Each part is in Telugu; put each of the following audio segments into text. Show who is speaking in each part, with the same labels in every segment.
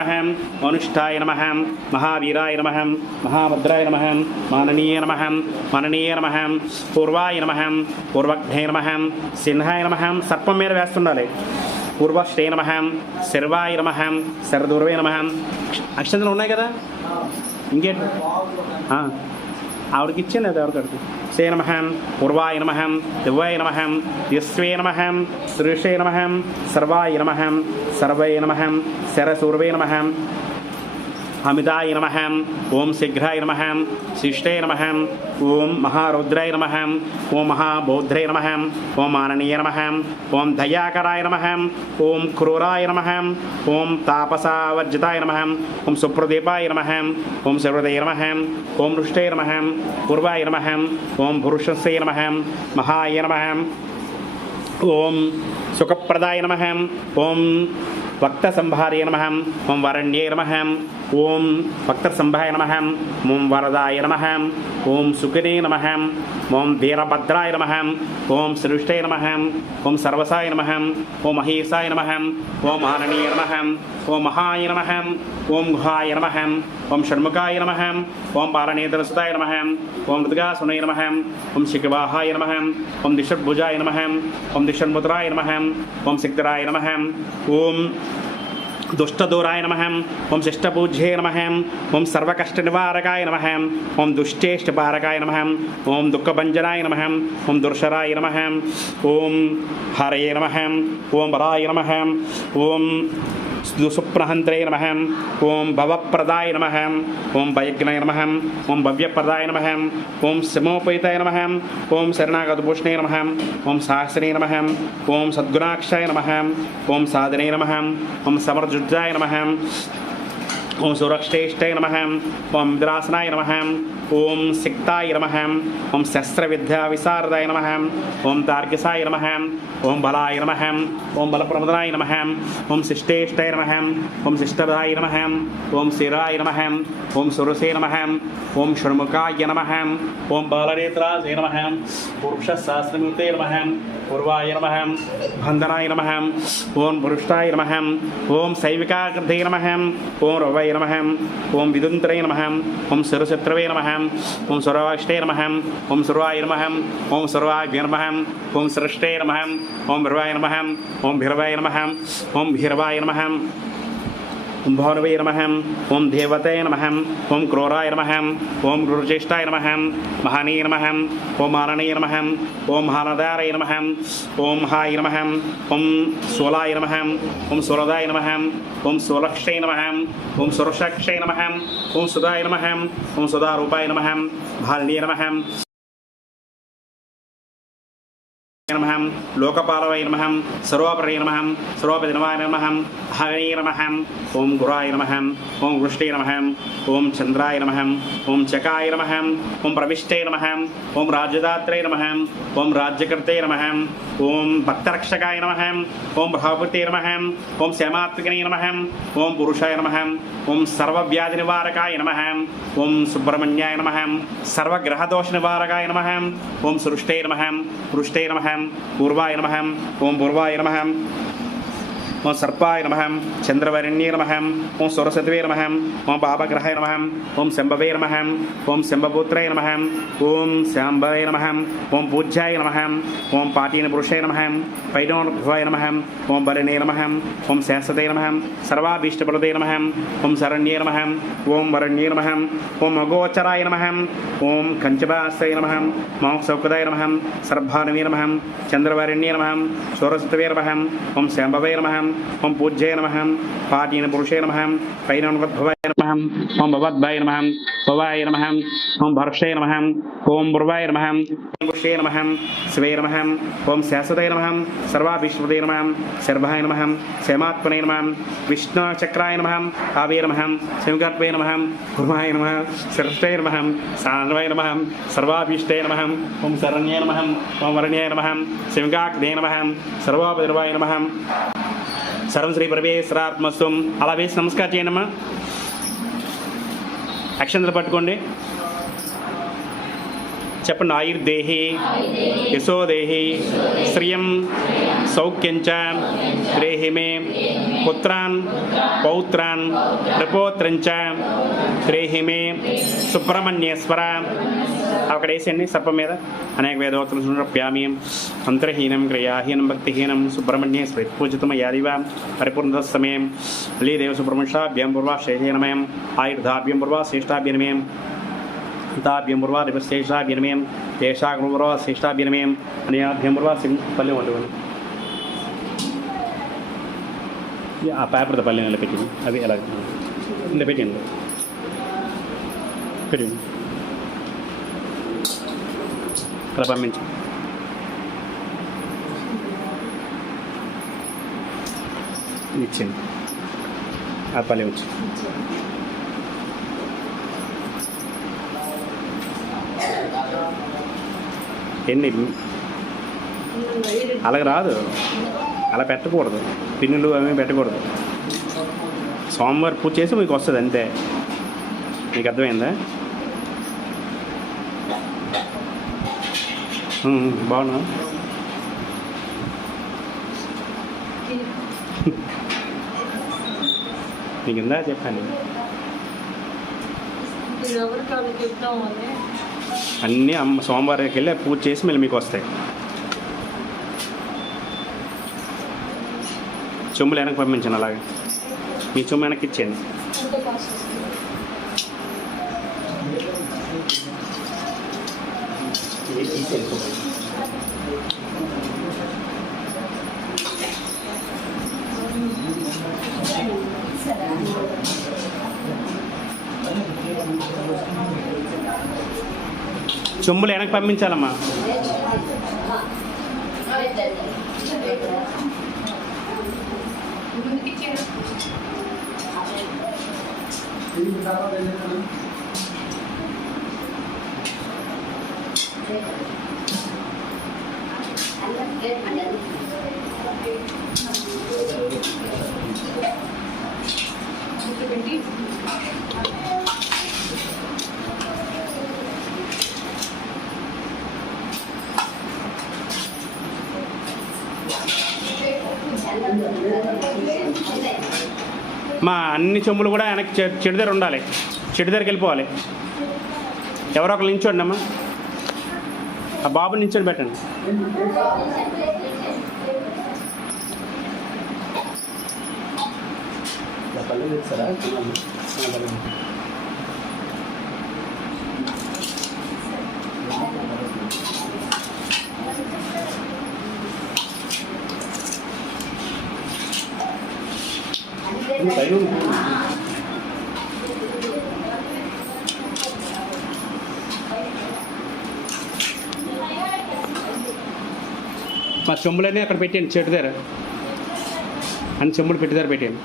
Speaker 1: నమః మనుష్ఠాయ నమ మహావీరాయ నమ మహాభద్రాయ నమ మాననీయ నమ మననీయ నమ పూర్వాయ నమ పూర్వఘ్నే నమ సింహాయ నమ సర్పం మీద వేస్తుండాలి। పూర్వశ్రే నమ। శర్వాయ నమ। శరదూర్వే నమ। అక్షంతలు ఉన్నాయి కదా? ఇంకేంటి? ఆవిడకి ఇచ్చాను అది ఎవరికడికి శ్రీ నమహం పూర్వాయ నమహం దివ్వాయ నమహం యస్వే నమహం శ్రీషే నమహం సర్వాయ నమహం సర్వే నమహం శరసూర్వే నమహం అమితాయ నమ ఓం శీఘ్రాయ నమ శిష్టే నమ ఓం మహారుద్రాయ నమ ఓం మహాబౌద్ధ్రే నమ ఓం ఆననీయ నమ ఓం దయాకరాయ నమ ఓం క్రూరాయ నమ ఓం తాపసావర్జితాయ నమ ఓం సుప్రదీపాయ నమ ఓం శర్వదయ నమ ఓం రుష్టే నమ పూర్వాయ నమ ఓం పురుషస్య నమ మహాయ నమ ఓం సుఖప్రదాయ నమ ఓం వక్త సంభార్య నమ ఓం వరణ్యే నమ ఓం భక్తసంభాయ నమ ఓం వరదాయ నమ ఓం సుఖినే నమ ఓం వీరభద్రాయ నమ ఓం సృష్టే నమ ఓం సర్వసాయ నమ ఓం మహేశాయ నమ ఓం ఆననీయ నమ ఓం మహాయ నమ ఓం గుహాయ నమ ఓం షణ్ముఖాయ నమ ఓం బాలనేతరసుతాయ నమ ఓం మృదుగాసునయ నమ ఓం శిఖవాహాయ నమ ఓం దిషడ్భుజాయ నమ ఓం దిషణ్ముద్రాయ నమ ఓం శక్తిరాయ నమ ఓం దుష్టదూరాయ నమ ఓం శిష్టపూజ్యే నమ ఓం సర్వకష్టనివారకాయ నమ ఓం దుష్టేష్టపారకాయ నమ ఓం దుఃఖభంజనాయ నమ ఓం దుర్శరాయ నమ ఓం హరయే నమ ఓం వరాయ నమ ఓం సుప్రహంత్రై నమ ఓం భవప్రదాయ నమ ఓం భయజ్ఞాయ నమ ఓం భవ్యప్రదాయ నమ ఓం శమోపేతాయ నమ ఓం శరణాగతభూషణే నమ ఓం సహస్రే నమ ఓం సద్గుణాక్షాయ నమ ఓం సాధనే నమ ఓం సమర్జుజాయ నమ ఓం సురక్షేష్టాయ నమ ఓం విద్రాసనాయ నమ ఓం సిక్తాయ నమ ఓం శస్త్రవిద్యా విశారదాయ నమ ఓం తార్కిసాయ నమ ఓం బలాయ నమ ఓం బలప్రమదనాయ నమ ఓం శిష్టేష్టాయ నమ ఓం శిష్టదాయ నమ ఓం శిరాయ నమ ఓం సురసే నమ ఓం షణ్ముఖాయ నమ ఓం బాలనేత్రాజే నమ పురుషశాస్త్రమూర్తే నమ పూర్వాయ నమ బంధనాయ నమ ఓం పురుష్టాయ నమ ఓం శైవికాగ్రధే నమ ఓం రవయ నమ. ఓం విదుంతరే నమ. ఓం సర్వశత్రవే నమ. ఓం సర్వాష్టే నమ. ఓం సర్వాయ నమ. ఓం సురవాగ్య నమ. ఓం సృష్టే నమ. ఓం భర్వాయ నమ. ఓం భీరవాయ నమ. ఓం భీరవాయ నమ. ఓం భౌరవై నమ ఓం దేవతయ నమ ఓం క్రూరాయ నమ ఓం క్రూరచేష్టాయ నమ మహనీయ నమ ఓం మాననీయ నమ ఓం మహానదారయ నమ ఓం హాయ నమ ఓం సోలాయ నమ ఓం సురదాయ నమ ఓం సులక్షయ నమ ఓం సురక్షక్షయ నమ ఓం సుధాయ నమ ఓం సుధారూపాయ నమ భాలినీయ నమ నమ లోకపాలవై నమ సర్వపరయ నమ సర్వపదినవాయ నమ హరయ నమ ఓం గురాయ నమ ఓం వృష్టే నమ ఓం చంద్రాయ నమ ఓం చకాయ నమ ఓం ప్రవిష్టే నమ ఓం రాజ్యదాత్రే నమ ఓం రాజ్యకర్తే నమ ఓం భక్తరక్షకాయ నమ ఓం భావపతే నమ ఓం శ్యామాత్మికనే నమ ఓం పురుషాయ నమ ఓం సర్వవ్యాధి నివారకాయ నమ ఓం సుబ్రహ్మణ్యాయ నమ సర్వగ్రహదోష నివారకాయ నమ ఓం సృష్టే నమ పృష్టే నమ పూర్వాయ నమ. ఓం పూర్వాయ నమ. ఓం సర్పాయ నమ చంద్రవరణ్యే నమ ఓం సురసత్వే నమ ఓం పాపగ్రహాయ నమ ఓం శంభవే నమ ఓం శంభపుత్రాయ నమ ఓం శాంభవే నమ ఓం పూజ్యాయ నమ ఓం పాటీన పురుషాయ నమ పైనోభవాయ నమ ఓం బలినే నమ ఓం శాశ్వతే నమ సర్వాభీష్టప్రదే నమ ఓం శరణ్యే నమ ఓం వరణ్యే నమ ఓం అగోచరాయ నమ ఓం కంచబాశ్రయ నమ ఓం సౌకదాయ నమ సర్భానవే నమ చంద్రవరణ్యే నమ సూరసత్వే నమ ఓం శాంభవే నమ ఓం పూజ్యాయ నమ పాటీన పురుషే నమ పైనవద్భవాయ నమ ఓం భవద్భాయ నమ భవాయ నమ ఓం భర్షే నమ ఓం బుర్వాయ నమ పురుషే నమ శివే నమ ఓం శాశ్వతయ నమ సర్వాభీష్పదే నమ శర్భాయ నమ క్షేమాత్మనే నమ విష్ణుచక్రాయ నమ కావే నమ శంకర్పే నమ కుర్మాయ నమ సృష్టే నమ సాన్వయ నమ సర్వాభీష్టే నమ ఓం శరణ్యే నమ ఓం వరణ్యాయ నమ శివగాగ్నే నమ సర్వోపదిర్వాయ నమ సర్వం శ్రీ పరమేశ్వరాత్మస్వం. అలా వేసి నమస్కారం చేయనమ్మా అక్షంతలు పట్టుకోండి. చెప్పండి ఆయుర్దేహి యశోదేహి శ్రియం సౌఖ్యంచ దేహి మే పుత్రాన్ పౌత్రాన్ ప్రపోత్రంచ త్రేహి మే సుబ్రహ్మణ్యేశ్వర అక్కడ వేసేయండి సర్ప మీద అనేక వేదోత్తరం సమర్ప్యామి అంతర్హీనం క్రియాహీనం భక్తిహీనం సుబ్రహ్మణ్యేశ్వరి స్వైపూజితమ యాదివ పరిపూర్ణ సమయం. అలీదేవ సుబ్రహ్మణ్యాభ్యం పూర్వ శేషేనమయం ఆయుర్ధాభ్యం పూర్వ శ్రేష్టాభ్యనమయం తాభ్యం పూర్వా దివశేషాభ్యనమయం తేషాగ్రం పూర్వా అనేభ్యం పూర్వా సింగ్ పల్లె ఉంటుంది ఆ పేపర్తో పల్లె నిలబెట్టింది అవి ఎలా నిలబెట్టింది పెట్టింది. ఇక్కడ అలా పంపించు ఇచ్చింది. ఆ పల్లె వచ్చి. ఎన్ని? అలాగ రాదు. అలా పెట్టకూడదు. పిన్నులు అవి పెట్టకూడదు. సోమవారం పూజ చేసి మీకు వస్తుంది అంతే. మీకు అర్థమైందా? బాగున్నా? మీకు ఇందా చెప్పాను అన్నీ అమ్మ సోమవారానికి వెళ్ళి పూజ చేసి మళ్ళీ మీకు వస్తాయి. చెంబులు వెనక్కి పంపించాను అలాగే. మీ చెంబు వెనక్కి ఇచ్చేయండి.
Speaker 2: ఎంత కాస్ట్
Speaker 1: చెంబులు వెనక్కి పంపించాలమ్మా.
Speaker 2: పెట్టి
Speaker 1: మా అన్ని చెంబులు కూడా వెనక్కి చెడు దగ్గర ఉండాలి. చెడు దగ్గరికి వెళ్ళిపోవాలి. ఎవరో ఒకరు నించోండి అమ్మా. ఆ బాబు నించొని పెట్టండి. మా చెంబులన్నీ అక్కడ పెట్టాను చెట్టు దగ్గర. అన్ని చెంబులు పెట్టి దగ్గర పెట్టాను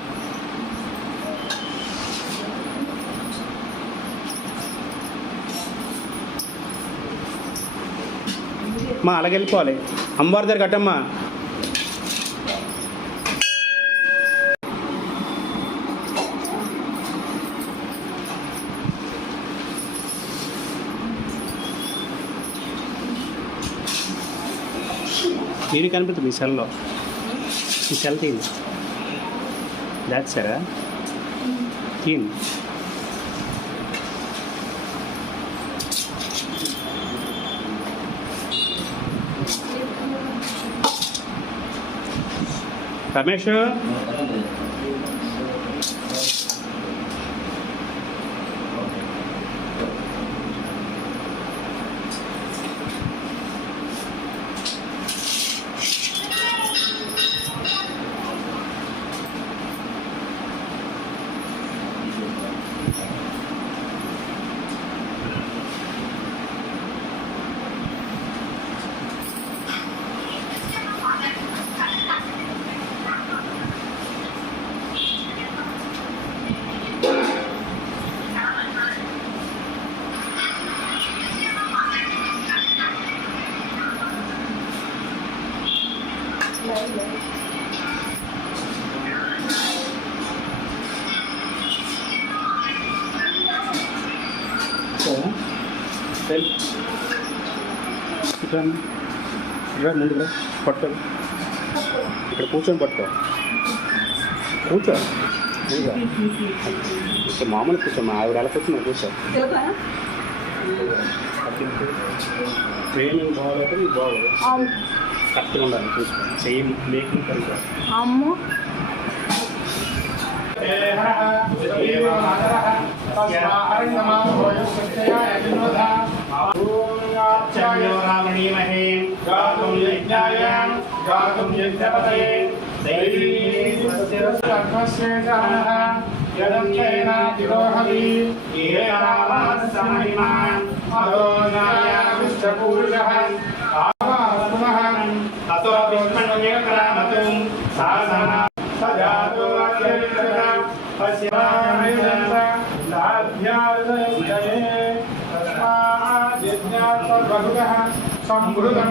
Speaker 1: మా అలాగెళ్ళిపోవాలి. అమ్మవారి దగ్గర కట్టమ్మా. మీరు కనిపిస్తుంది మీ సెల్లో. మీ సెల్ తీయండి. దాట్ సరా తీయండి. రమేష్ ఇక్కడ ఇక్కడ ముందుకు రా పట్టుకో ఇక్కడ కూర్చొని పట్టుకో కూర్చో. కూర్చో. మామూలు కూర్చో. మా ఆవిడ ఎలా కూర్చున్నా కూర్చో. ట్రైనింగ్ బాగోలేదు నీకు బాగోదు. కరెక్ట్గా ఉండాలి చూసుకో. చెయ్యి మేకింగ్ కరెక్ట్
Speaker 3: అమ్మో.
Speaker 1: चण्योरामणीमहे गातुं यज्ञायां गातुं यज्ञपतये। दैवीस्य जनः यदं चैनातिरोहति येन रामः स महिमान् मदोनाया विष्टपूरुषः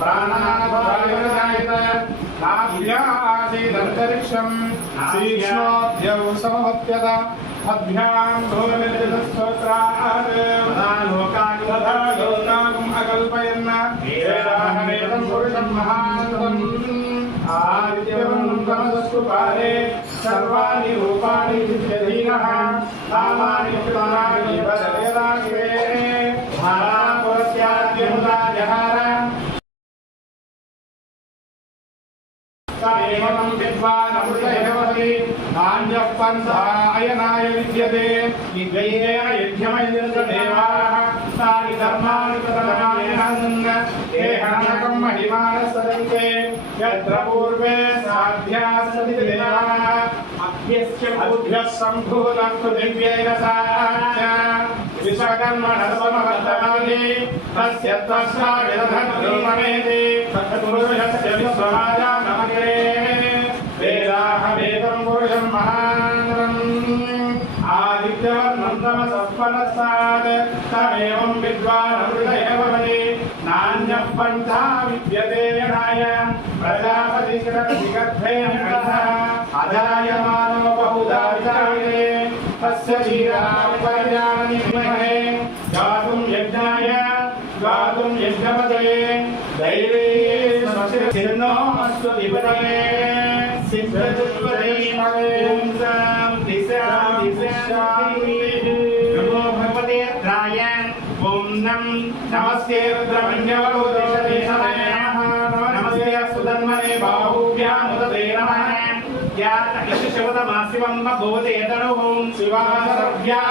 Speaker 1: ప్రాణాభాయత
Speaker 4: నాభ్యాసీదంతరిక్షం తీక్ష్ణోద్యౌ అభ్యాం స్తోత్రాత్ తథా అకల్పయన్న వేదాహమేతం పురుషం మహాంతం ఆదిత్యం తమదస్తు కాలే సర్వాణి రూపాణి విద్యధీనః నామాని కృతాని వదలేదాశివే తమేవం విద్వానమృతయవతి నాణ్యః పంథాయనాయ విద్యతే విద్వైరేణ యజ్ఞమయదేవాः తాని ధర్మాని ప్రథమాయనన్ ఏహనకం మహిమానసదంతే యత్ర పూర్వే సాధ్యాసతి దేవాः అభ్యస్య బుద్ధ్యः సంభూతం విశ్వకర్మణ సమవర్తమాని తస్య త్వష్టా విదధద్రుమనేతి పురుషస్య విశ్వరాజా నమకే వేదం పురుషం మహానందం ఆదిత్యవర్ణం తమసఃపనస్సాద్ తమేవం విద్వాన్ హృదయవతి నాణ్య పంచా విద్యతే యణాయ. ప్రజాపతిగర్భేణ అజాయమానో బహుదా విచారే తస్య ధీరాపరిజాననిమహే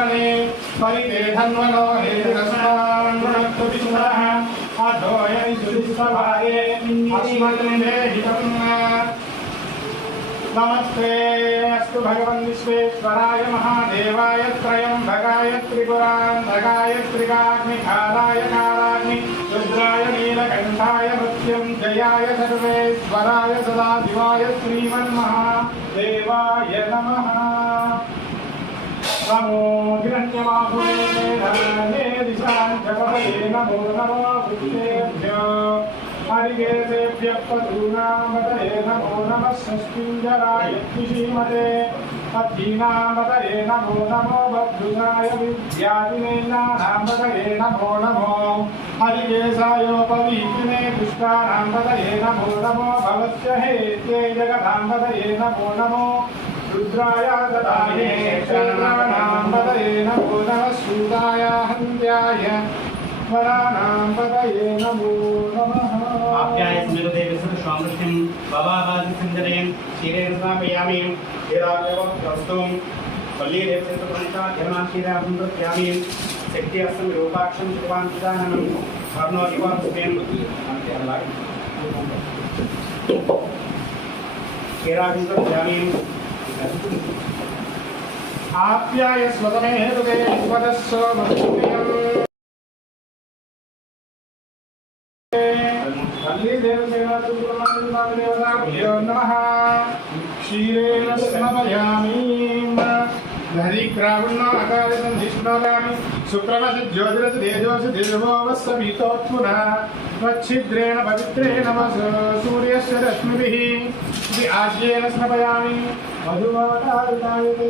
Speaker 4: वामाभ्यां नमते नमो बाहूभ्यां तपधन्वने परितेधन्वनो हेतिरस्मान्गुणत्व विष्णुः अधोयनि सुदिस्तभागे अस्मन्देहितम् नमस्ते अस्तु भगवन् विश्वेश्वराय महादेवाय त्रयम्बकाय त्रिपुरान्धकाय त्रिकाग्निकालाय कालाग्नि रुद्राय नीलकण्ठाय मृत्युञ्जयाय सर्वेश्वराय सदाशिवाय श्रीमन्महादेवाय नमः नमो हिरण्यमाहुरे धने दिशाञ्चकवये नमो नमो बुद्धेभ्यो हरिकेशेभ्यः पशूनामतये नमो नमः षष्टिञ्जराय श्रीमते पद्धीनामतये नमो नमो बद्धुसाय विद्यादिनेनानामतये नमो नमो हरिकेशायोपवीतिने पुष्टानामतये नमो नमो भवस्य हेत्ये जगदाम्बतये नमो नमो रुद्राय ददाने चरणानां वदये नमो नमः सूदाय हन्त्याय वराणां वदये नमो नमः।
Speaker 1: आप्याय स्मृतेभिः स्वामृष्टिं भवाभादिसिन्दरेयं क्षीरे स्नापयामि क्षीरामेव प्रस्तुं पल्लीरेवक्षीराभ्यामि शक्ति अस्तं रूपाक्षं कृतवान् चिदाननं कर्णो इव स्मेन् तो- क्षीराभिन्दयामि ఆప్యాయ
Speaker 4: స్మతమే హృదే పదస్వ తల్లి దేవదేవాదేవతాభ్యో నమ. క్షీరేణ స్మయామి హరిక్రావణ అకారితం ధిష్ణామి శుక్రమసి జ్యోతిరసి తేజోసి దిర్భోవస్సమీతోత్మున త్వచ్చిద్రేణ పవిత్రేణ సూర్యస్య రశ్మిభిः ఇది ఆజ్ఞేన స్నపయామి మధుమాతాయుతాయతే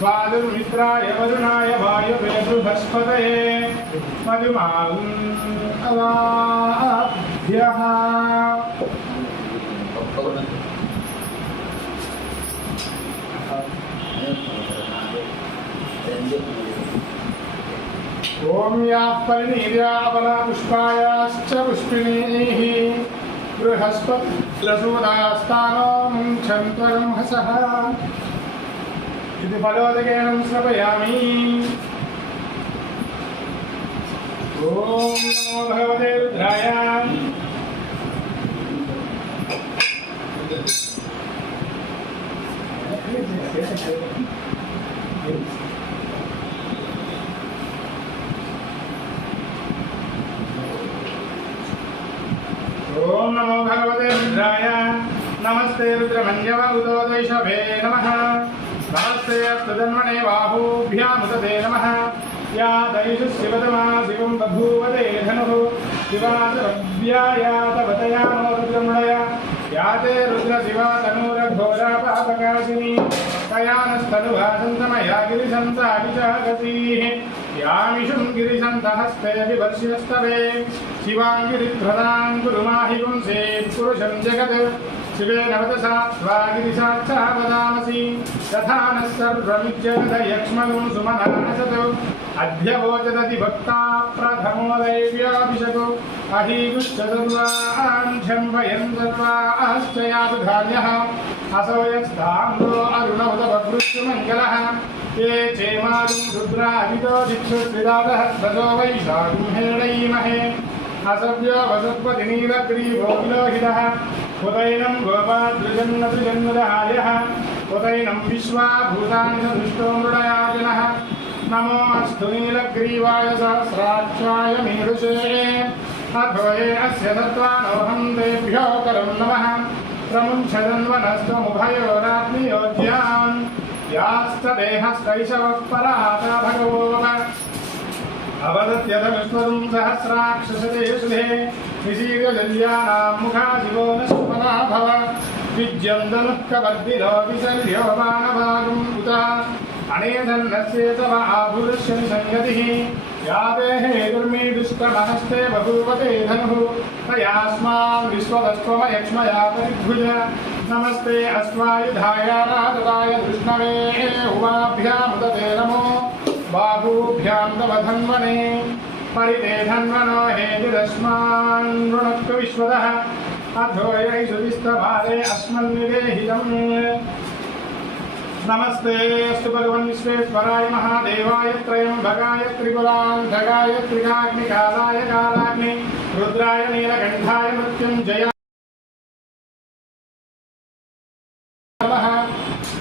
Speaker 4: स्वादुर्मित्राय वरुणाय वायुवे बृहस्पतये मधुमागुम् अवाभ्यः ॐ याः परिणीर्यावला पुष्पायाश्च पुष्पिणीः बृहस्पतिलसूदास्तानो मुञ्छन्त्वरं हसः ഇത് ഫലോദകേണം ശ്രപയാമി ഓം നമോ ഭഗവതേ രുദ്രായ ओम नमो भगवते रुद्राय नमस्ते रुद्रमन्यव उदोदयशभे नमः నమస్తే అస్తన్మనే బాహూభ్యాముదే నమ యా దైషు శివతమా శివం బభూవదే ధను శివాసరవ్యాయాతవతయానో రుద్రమృడయ యాతే రుద్ర శివా తనూరఘోరా పాపకాశిని తయానస్తనుభాసంతమయా గిరిశంతాభిషాగసీ యామిషుం గిరిశంతహస్తే వివర్షిస్తవే శివాంగిరిప్రదాం కురు మాహి పుంసే शिवेनवदशाद्वागिरिशाक्षा वदामसि तथा नः सर्वमिज्जगदयक्ष्मगुं सुमनानसतु अध्यवोचदति भक्ता प्रथमो दैव्याभिषतु अहीगुश्च सर्वान् शम्भयन् सर्वाश्च यातुधान्यः असो यस्ताम्रो अरुणहुतभगृष्टुमङ्गलः ये चेमालुं रुद्राभितो दिक्षुस्विदादः सदो वैशागुं हेडयीमहे असव्यो वसत्पतिनीलग्रीवो विलोहितः ఉదయనం గోపాదృజన్నృజన్మృదహాయ ఉదయనం విశ్వాభూతాని సృష్టో మృడయాజన నమో అస్తు నీలగ్రీవాయ సహస్రాక్షాయ మేరుషే అధ్వయే అస్య తత్వానోహం దేభ్యో కరం నమ ప్రముంఛదన్వనస్వముభయోరాత్మియోజ్యాన్ యాస్తదేహస్తైశవః పరాత భగవోన అవదత్యథ విశ్వదుం సహస్రాక్షసతే సుధే मुखाशिवो न सुमना भव विद्यन्दनुः कबद्दिनो विशल्यो मानभागुम् उत अनेधन्नस्येत वा आभुरुष्य निसंगतिः या देः दुर्मीदुष्टमहस्ते बभूवते धनुः तयास्मान् विश्वदस्त्वमयक्ष्मया परिभुज नमस्ते अस्त्वायुधाय राजदाय कृष्णवे उवाभ्यामुदते नमो बाहूभ्यां तव धन्वने परिते धन्मनो हेतुरस्मान्वणक्तु विश्वदः अधोयै सुविस्तभारे अस्मन्निदेहितम् नमस्ते अस्तु भगवन् विश्वेश्वराय महादेवाय त्रयम्भगाय त्रिपुरान्धगाय त्रिकाग्निकालाय कालाग्नि रुद्राय नीलकण्ठाय मृत्युञ्जया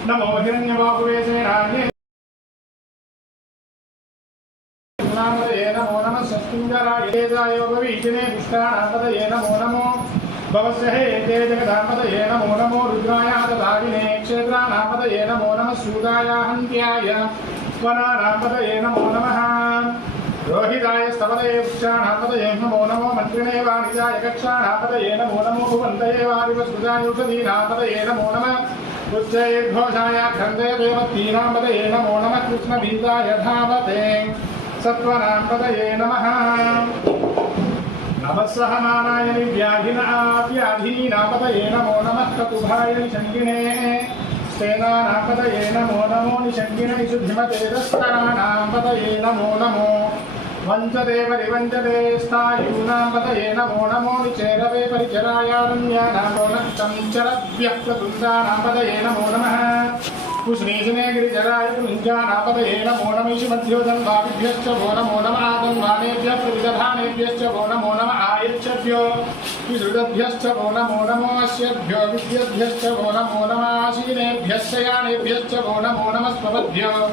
Speaker 4: नमो हिरण्यवापुवेशे राज्ञे కృష్ణానాథతయే నమో నమో. భవస్య హే తే జగదాంబతయే నమో. నమో రుద్రాయ దాగినే క్షేత్రానామతయే నమో నమ. సూదాయ హంత్యాయ వనానామతయే నమో నమ. రోహిదాయ స్తవదయే వృక్షాణాపదయే నమో నమో. మంత్రిణే వాణిజాయ కక్షాణాపదయే నమో నమో. భువంతయే వారివ సుజాయూషధీనాపదయే నమో. నమ ఉచ్చైర్ఘోషాయ గ్రంథయ దేవతీనాంపదయే నమో నమ. కృష్ణభీతాయ ధామతే సత్వనాంపదయే నమ. నమస్సహమానాయని వ్యాధిన వ్యాధీనాపదయే నమో నమః కతుభాయ నిషంగిణే సేనానాపదయే నమో నమో నిషంగిణ ఇషుధిమతే దస్కరానాంపదయే నమో నమో వంచదేవరివంచదే స్థాయూనాంపదయే నమో నమో నిచేరవే పరిచరాయారణ్యానామో నక్షంచరవ్యః ప్రతుందానాంపదయే నమో నమః కుశ్నేశనేగిరిజరాయుంజానాపదయే నమో నమైషి మధ్యోదం భావిభ్యశ్చ భో నమో నమ ఆదం వాణేభ్య ప్రవిదధానేభ్యశ్చ భో నమో నమ ఆయచ్చభ్యో విసృడభ్యశ్చ భో నమో నమోశ్యభ్యో విద్యభ్యశ్చ భో నమో నమాసీనేభ్యశ్చ యానేభ్యశ్చ భో నమో నమస్వభ్యో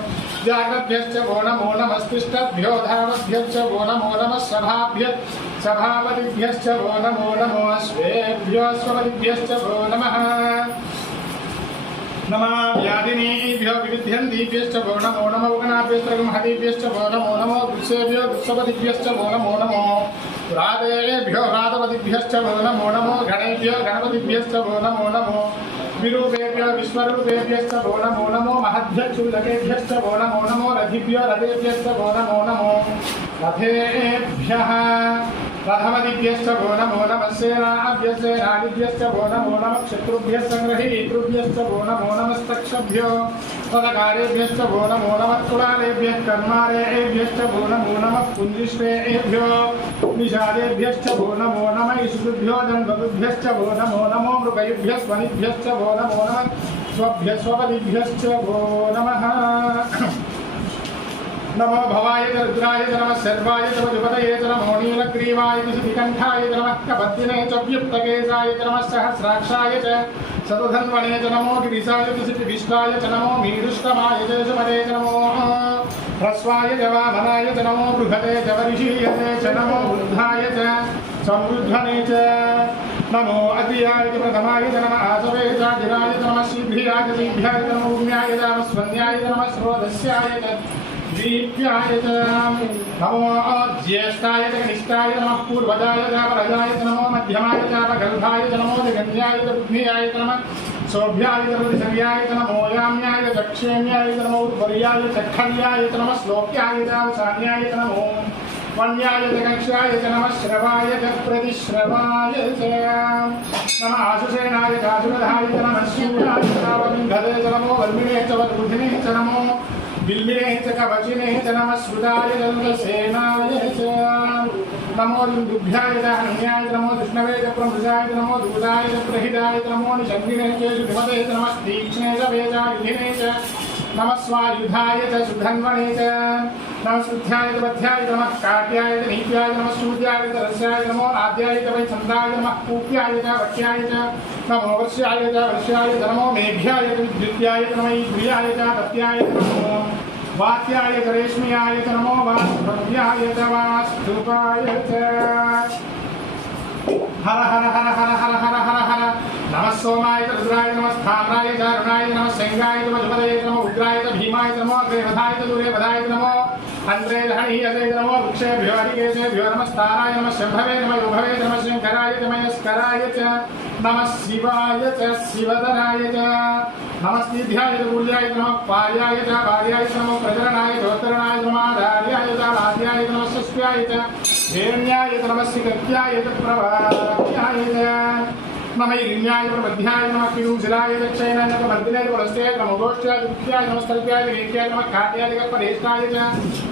Speaker 4: नमो नमो अश्वेभ्यो स्वपतिभ्यश्च भो नमः नमः व्याधिनीभ्यो विविध्यन्तीभ्यश्च भो नमो नमो उगनाभ्यस्त्रगंहतीभ्यश्च भो नमो नमो वृक्षेभ्यो वृक्षपतिभ्यश्च भो नमो नमो राधेभ्यो राधपतिभ्यश्च भो नमो नमो गणेभ्यो गणपतिभ्यश्च भो नमो नमो विरूपेभ्यो विश्वरूपेभ्यश्च भो नमो नमो महद्भ्यक्षुल्लकेभ्यश्च भो नमो नमो रथिभ्यो रथेभ्यश्च भो नमो नमो रथेभ्यः रथमदिभ्यश्च भो नमो नमः सेनाभ्यश्च सेनादिभ्यश्च भो नमो नमः शत्रुभ्यः सङ्ग्रहीतृभ्यश्च भो नमो नमस्तक्षभ्यो तदकारेभ्यश्च भो नमो नमः कुलालेभ्यः कर्मारेभ्यश्च भो नमो नमः पुञ्जिष्टेभ्यो निषादेभ्यश्च भो नमो नमः ईशुभ्यो जन्मभ्यश्च भो नमो नमो मृगयुभ्यः स्वनिभ्यश्च भो नमो नमः स्वभ्य स्वपदिभ्यश्च भो नमः नमो भवाय च नमः सर्वाय च मधुपतये च नमो नीलग्रीवाय च शितिकण्ठाय च नमः कपद्दिने च व्युक्तकेशाय नमः सहस्राक्षाय च शतधन्वणे च नमो गिरिशाय च शितिविष्टाय च नमो मीरुष्टमाय च सुमते च नमो ह्रस्वाय च वामनाय च नमो बृहते च परिशीयते च नमो वृद्धाय च समृद्धने च नमो अग्र्याय च प्रथमाय च नमः आसवे च गिराय च नमः शीघ्रियाय च शीघ्राय च नमो उम्याय च नमः स्वन्याय च नमः स्रोदस्याय च नमो ज्येष्ठाय च कनिष्ठाय नमः पूर्वजाय च परजाय च नमो मध्यमाय च अपगर्भाय च नमो जगन्याय च बुद्धियाय च नमः सौभ्याय च प्रतिसर्याय च नमो याम्याय च क्षेम्याय च नमो उर्वर्याय च खल्याय च नमः श्लोक्याय च अवसान्याय च नमो वन्याय च कक्ष्याय च नमः श्रवाय च प्रतिश्रवाय च नमः आशुसेनाय च आशुरधाय च नमः शूराय च नावविन्धते च नमो वल्मिने च वल्बुधिने च नमो बिल्बिने च कवचिने च नमः श्रुताय दन्तसेनाय च नमो दुभ्याय च हन्याय च नमो विष्णवे च प्रमृषाय च नमो दूताय च प्रहिताय च नमो निषङ्गिने च शुभमते च नमः तीक्ष्णे च वेजायुधिने च नमः स्वायुधाय च सुधन्वणे च। नमः शुद्ध्याय च बध्याय च नमः। काट्याय च नीत्याय नमः। सूर्याय च रस्याय नमो। आद्याय च वैछन्दाय च नमः। कूप्याय च वक्ष्याय च नमो। वर्ष्याय च वर्ष्याय च नमो। मेघ्याय च विद्युत्याय च नमः। इन्द्रियाय च दत्याय च नमो। वात्याय च रेश्म्याय च नमो। वास्तव्याय च वास्तुपाय च। हर हर हर हर हर हर हर हर। नमः सोमाय च रुद्राय नमः स्थावराय च अरुणाय नमः शङ्गाय च मधुपदये नमो वे वधायतु वे वधायतु नमो अन्त्रे लहणि अजय नमो वृक्षेभ्यो हरिकेशेभ्यो नमस्ताराय नमः शम्भवे नमः उभवे नमः शङ्कराय च मयस्कराय च नमः शिवाय च शिवधराय च नमस्तिध्याय मूल्याय नमः पार्याय च भार्याय च नमो प्रचरणाय गोत्तरणाय नमाधार्याय च भार्याय नमः सस्याय च हेम्याय च नमः शिकत्याय च प्रभाय च नम हिरण्याय प्रमध्याय नमः पिरूशिलाय दक्षिणाय नमः मर्दिनाय पुरस्ते नमो गोष्ठ्याय दुःख्याय नमः स्थल्प्याय वेक्याय नमः काट्याय नमः परेष्ठाय च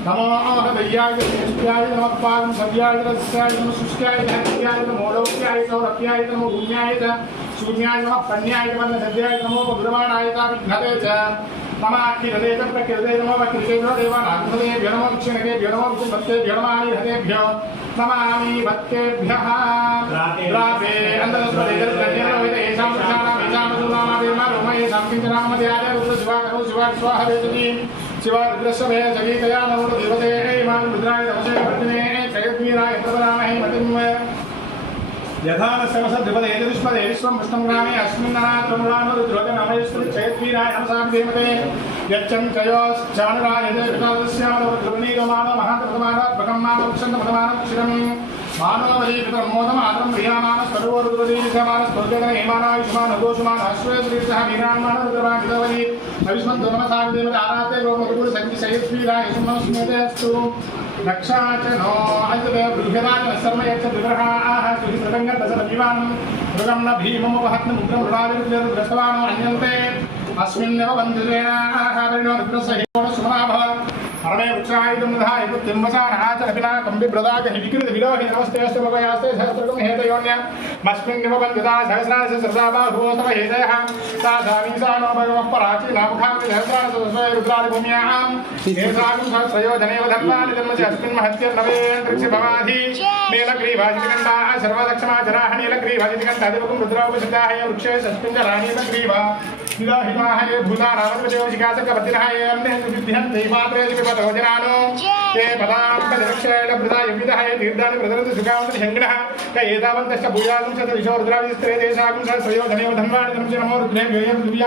Speaker 4: नमो हृदयाय ज्येष्ठ्याय नमः पादं सव्याय रस्याय नमः शुष्क्याय हत्याय नमो लोक्याय सौरभ्याय नमो भूम्याय च शून्याय नमः पन्याय नमः सद्याय नमो गुरुमाणाय च विघ्नते च नम अखिलते च प्रकृते नमो वक्रितेभ्यो देवानाग्नदेभ्यो नमो दक्षिणकेभ्यो नमो विष्णुभक्तेभ्यो नमः हरिहरेभ्यो नमामि भक्तेभ्यः నమామి భక్తేభ్యః రాతే అంతరస్వదేదర్కన్యరవేద ఏషాం పురుషాణాం ఏషాం రూనామాదేమా రూమై సంపించనామధ్యాదే రుద్ర శివాకరో శివా స్వాహ వేదతి శివ రుద్రస్వమే సమీతయా నమో దేవతే ఇమాం రుద్రాయ నమసే వర్ధనే చైత్మీరాయ ప్రదామహే మతిం యథాన శమస ద్విపదే చతుష్పదే విశ్వం విష్ణు గ్రామే అస్మిన్నరా త్రమురాను ద్రోగమేశ్వరు చయత్వీరాయ హంసాం ధీమతే యచ్చంచయోశ్చానురాయస్యామృతృణీగమాన మహాంతృతమానాత్మకం మానోక్షంతమృతమానం క్షిరం మానవమయీకృతమోదమాతరం ప్రియామాన సరోరుదీర్ఘమాన స్తోర్గణ హేమానాయుష్మాన్ హోషుమాన్ అశ్వేశ్రీష వీరాన్మాన రుద్రమాణితవని భవిష్మన్ దుర్మసాగదేవత ఆరాతే గోమగుడు సంగీ శయత్వీరాయ సుమస్మేతే అస్తు రక్షాచనో వివరాహ సుహిసంగతసరవివానం మృగం న భీమముపహత్న ముగ్రం మృడావిరుద్వేరు ద్రష్టవానో అన్యంతే అస్మిన్నేవ వందిరేణాహారిణో రుద్రస్య హేవో సుమనాభవ హరమే వృక్షాయుధంధాయు తింబసారాచరపినాకంబిప్రదాకహి వికృతి విలోహి నమస్తే శుభగయాస్తే సహస్రకం హేతయోన్య. మస్మిన్ నిమబంధితా సహస్రాశ సృజాబాహువోతవ హేతయః. సా ధావింసానో భగవః పరాచి నాముఖామి సహస్రాశ సృజయ రుద్రాది భూమ్యాం హేతాకం సహస్రయో జనేవ ధర్మాని జన్మసి అస్మిన్ మహత్యం నవేంద్రక్షి భవాధి నీలగ్రీవాజితకంఠాః సర్వదక్షమాచరాః నీలగ్రీవాజితకంఠాదివకం రుద్రాపసిద్ధాహ వృక్షే సస్మిన్ రాణీమ గ్రీవా. ये वृक्षे सस्मिञ्जरा नीलग्रीवा विलोहिताः ये भूता रावणपतिवशिकासकपतिनः ये अन्ते विद्यन्ते मात्रे विपदो जनानो ये पदाम्बदक्षेण वृथा युविदः ये तीर्थानि प्रदरन्ति सुखावन्ति शङ्करः क एतावन्तश्च भूयागं शतविशो रुद्राविस्त्रे देशागं सहस्रयोजनेव धन्वाणि धर्मस्य नमो रुद्रे व्ययं दुर्यामि